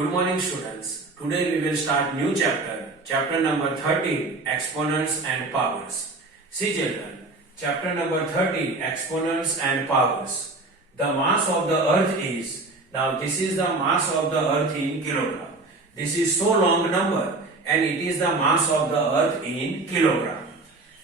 Good morning students. Today we will start new chapter number 13, exponents and powers. See children, chapter number 13, exponents and powers. The mass of the earth is, now this is the mass of the earth in kilogram. This is so long number and it is the mass of the earth in kilogram.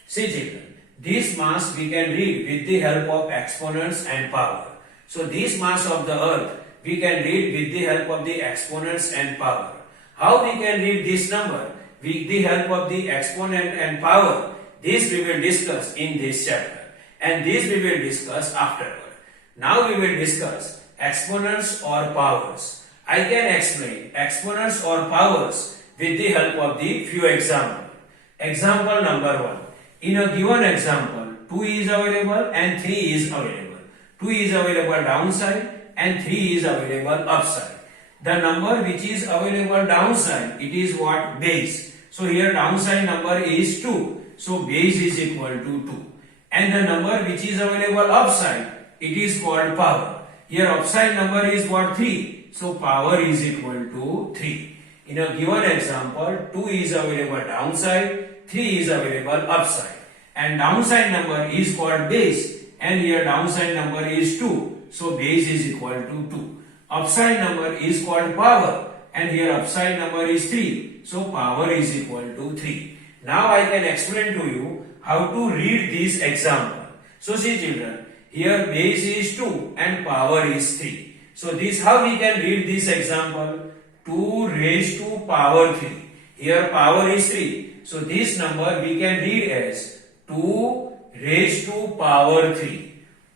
See children, this mass we can read with the help of exponents and power. So this mass of the earth we can read with the help of the exponents and power. How we can read this number? With the help of the exponent and power. This we will discuss in this chapter. And this we will discuss afterward. Now we will discuss exponents or powers. I can explain exponents or powers with the help of the few examples. Example number 1. In a given example, 2 is available and 3 is available. 2 is available downside and 3 is available upside. The number which is available downside, it is what? Base. So here downside number is 2. So base is equal to 2. And the number which is available upside, it is called power. Here upside number is what? 3. So power is equal to 3. In a given example, 2 is available downside, 3 is available upside. And downside number is called base. And here downside number is 2. So base is equal to 2. Upside number is called power and here upside number is 3. So power is equal to 3. Now I can explain to you how to read this example. So see children, here base is 2 and power is 3. So this how we can read this example? 2 raised to power 3. Here power is 3. So this number we can read as 2 raised to power 3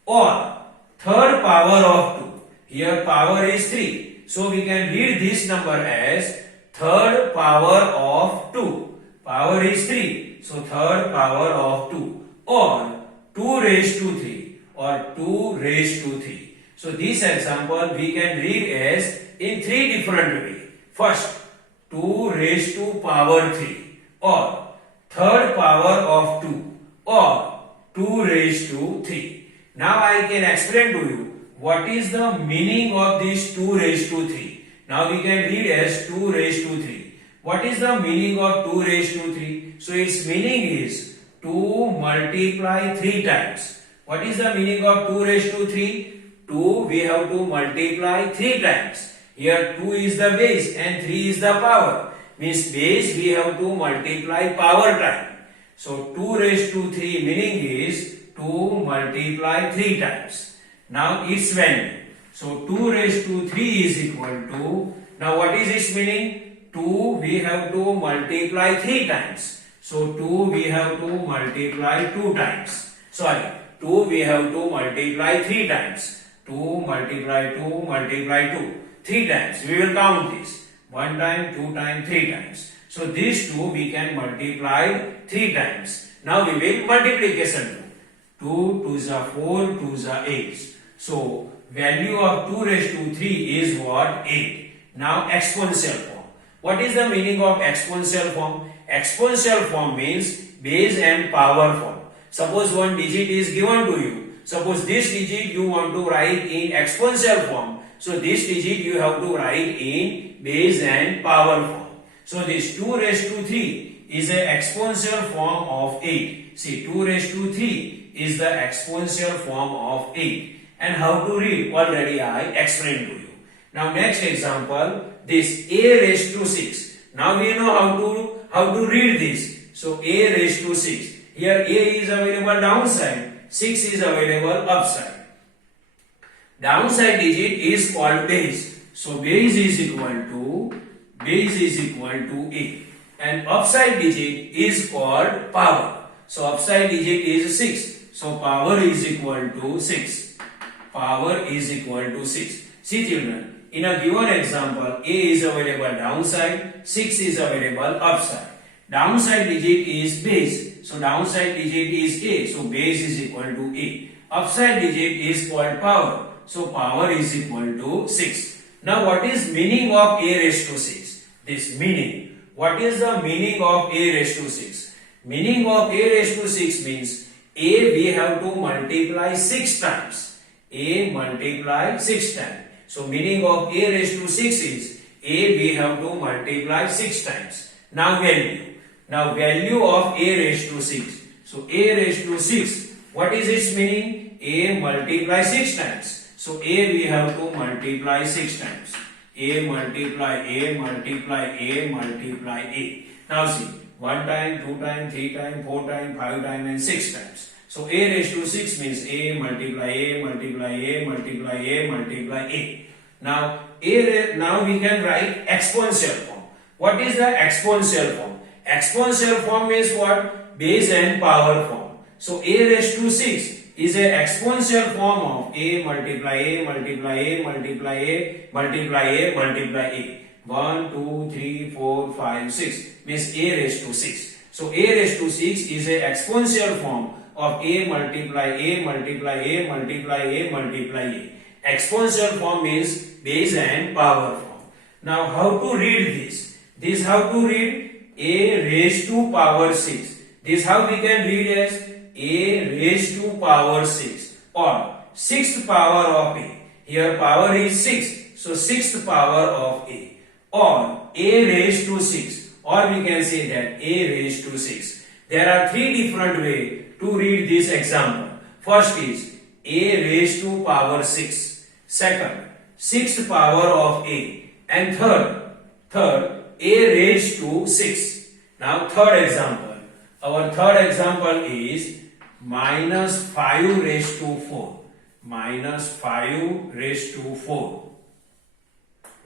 or third power of 2. Here power is 3. So we can read this number as third power of 2. Power is 3. So third power of 2 or 2 raised to 3 or 2 raised to 3. So this example we can read as in three different ways. First, 2 raised to power 3 or third power of 2 or 2 raised to 3. Now I can explain to you what is the meaning of this 2 raised to 3. Now we can read as 2 raised to 3. What is the meaning of 2 raised to 3? So its meaning is 2 multiply 3 times. What is the meaning of 2 raised to 3? 2 we have to multiply 3 times. Here 2 is the base and 3 is the power. Means base we have to multiply power time. So 2 raised to 3 meaning is 2 multiply 3 times. Now its value. So 2 raised to 3 is equal to, now what is its meaning? 2 we have to multiply 3 times. So 2 we have to multiply 2 times. Sorry, 2 we have to multiply 3 times. 2 multiply 2 multiply 2. 3 times. We will count this. 1 time, 2 times, 3 times. So these 2 we can multiply 3 times. Now we will multiplication do. 2 2s are 4, 2s are 8. So value of 2 raised to 3 is what? 8. Now exponential form. What is the meaning of exponential form? Exponential form means base and power form. Suppose one digit is given to you. Suppose this digit you want to write in exponential form. So this digit you have to write in base and power form. So this 2 raised to 3 is an exponential form of 8. See, 2 raised to 3 is the exponential form of 8. And how to read? Already I explained to you. Now next example, this a raised to 6. Now we know how to read this. So a raised to 6. Here a is available downside, 6 is available upside. Downside digit is called base. So base is equal to a. And upside digit is called power. So upside digit is 6. So power is equal to 6. Power is equal to 6. See children, in a given example, a is available downside, 6 is available upside. Downside digit is base. So downside digit is a. So base is equal to a. Upside digit is called power. So power is equal to 6. Now what is meaning of a raised to 6? This meaning. What is the meaning of a raised to 6? Meaning of a raised to 6 means a we have to multiply 6 times. A multiply 6 times. So meaning of a raised to 6 is a we have to multiply 6 times. Now value. Now value of a raised to 6. So a raised to 6. What is its meaning? A multiply 6 times. So a we have to multiply 6 times. A multiply A multiply A multiply A. Now see, 1 time, 2 time, 3 time, 4 time, 5 time and 6 times. So a raised to 6 means A multiply A multiply A multiply A multiply A. Now now we can write exponential form. What is the exponential form? Exponential form means what? Base and power form. So a raised to 6 is a exponential form of a multiply A multiply A multiply A multiply A multiply A. 1, 2, 3, 4, 5, 6 means a raised to 6. So a raised to 6 is a exponential form of a multiply A multiply A multiply A multiply A. Exponential form means base and power form. Now how to read this? This how to read? A raised to power 6. This how we can read as a raised to power 6 or 6th power of a. Here power is 6. So 6th power of a or a raised to 6, or we can say that a raised to 6. There are 3 different ways to read this example. First is a raised to power 6. Second, 6th power of a. And third, a raised to 6. Now third example. Our third example is minus 5 raised to 4. Minus 5 raised to 4.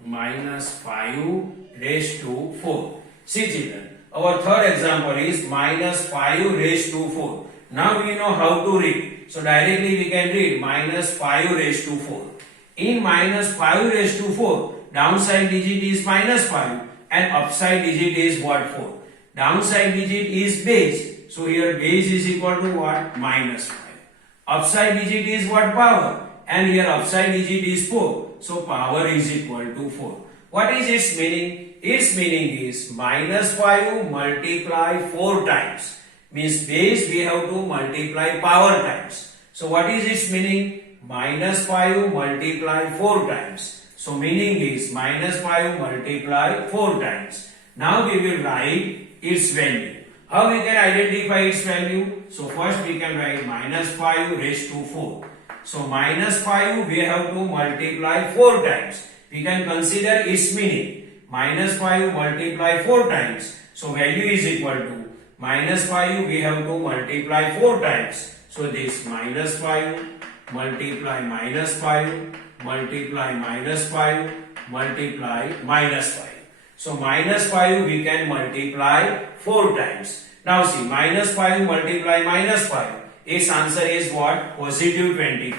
Minus 5 raised to 4. See children, our third example is minus 5 raised to 4. Now we know how to read. So directly we can read minus 5 raised to 4. In minus 5 raised to 4, downside digit is minus 5 and upside digit is what? 4. Downside digit is base. So here base is equal to what? Minus 5. Upside digit is what? Power. And here upside digit is 4. So power is equal to 4. What is its meaning? Its meaning is minus 5 multiply 4 times. Means base we have to multiply power times. So what is its meaning? Minus 5 multiply 4 times. So meaning is minus 5 multiply 4 times. Now we will write its value. How we can identify its value? So first we can write minus 5 raised to 4. So minus 5 we have to multiply 4 times. We can consider its meaning. Minus 5 multiply 4 times. So value is equal to minus 5 we have to multiply 4 times. So this minus 5 multiply minus 5 multiply minus 5 multiply minus 5. So minus 5 we can multiply 4 times. Now see, minus 5 multiply minus 5. Its answer is what? Positive 25.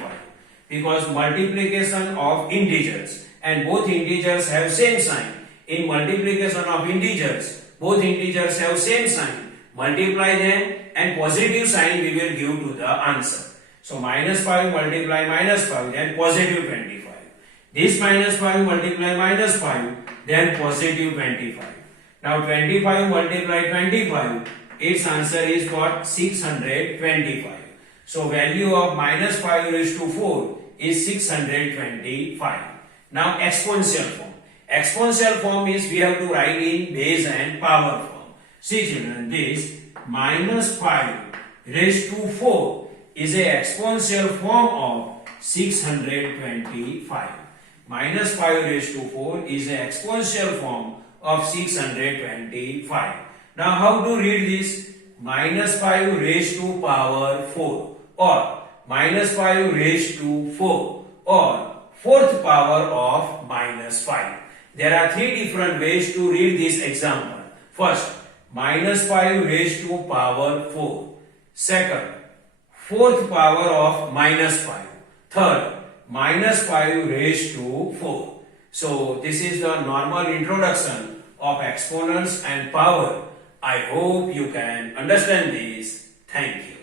Because multiplication of integers and both integers have same sign. In multiplication of integers, both integers have same sign. Multiply them and positive sign we will give to the answer. So minus 5 multiply minus 5 then positive 25. This minus 5 multiply minus 5 then positive 25. Now 25 multiply 25, its answer is what? 625. So value of minus 5 raised to 4 is 625. Now exponential form. Exponential form is we have to write in base and power form. See children, this minus 5 raised to 4 is a exponential form of 625. Minus 5 raised to 4 is an exponential form of 625. Now how to read this? Minus 5 raised to power 4 or minus 5 raised to 4 or fourth power of minus 5. There are 3 different ways to read this example. First, minus 5 raised to power 4. Second, fourth power of minus 5. Third, minus 5 raised to 4. So this is the normal introduction of exponents and power. I hope you can understand this. Thank you.